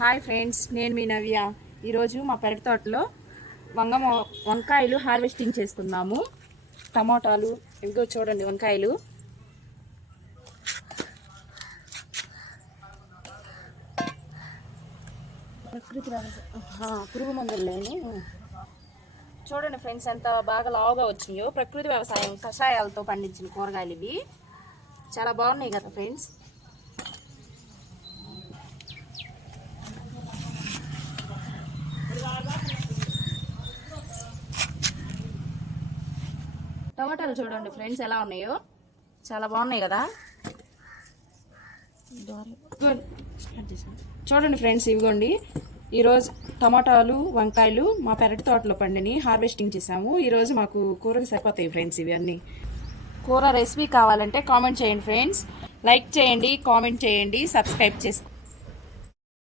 Hi friends, నేను మీ నవ్య. ఈరోజు మా పెరటి తోటలో వంకాయలు హార్వెస్టింగ్ చేసుకున్నాము. టమాటాలు ఇవిగో చూడండి, వంకాయలు. పురుగు మందులు లేని చూడండి ఫ్రెండ్స్, ఎంత బాగా లావుగా వచ్చినాయో. ప్రకృతి వ్యవసాయం కషాయాలతో పండించిన కూరగాయలు ఇవి. చాలా బాగున్నాయి కదా ఫ్రెండ్స్. టమాటాలు చూడండి ఫ్రెండ్స్ ఎలా ఉన్నాయో, చాలా బాగున్నాయి కదా. చూడండి ఫ్రెండ్స్, ఇవిగోండి ఈరోజు టమాటాలు వంకాయలు మా పెరటి తోటలో పండిని హార్వెస్టింగ్ చేసాము. ఈరోజు మాకు కూరకి సరిపోతాయి ఫ్రెండ్స్. ఇవన్నీ కూర రెసిపీ కావాలంటే కామెంట్ చేయండి ఫ్రెండ్స్. లైక్ చేయండి, కామెంట్ చేయండి, సబ్స్క్రైబ్ చేసుకోండి.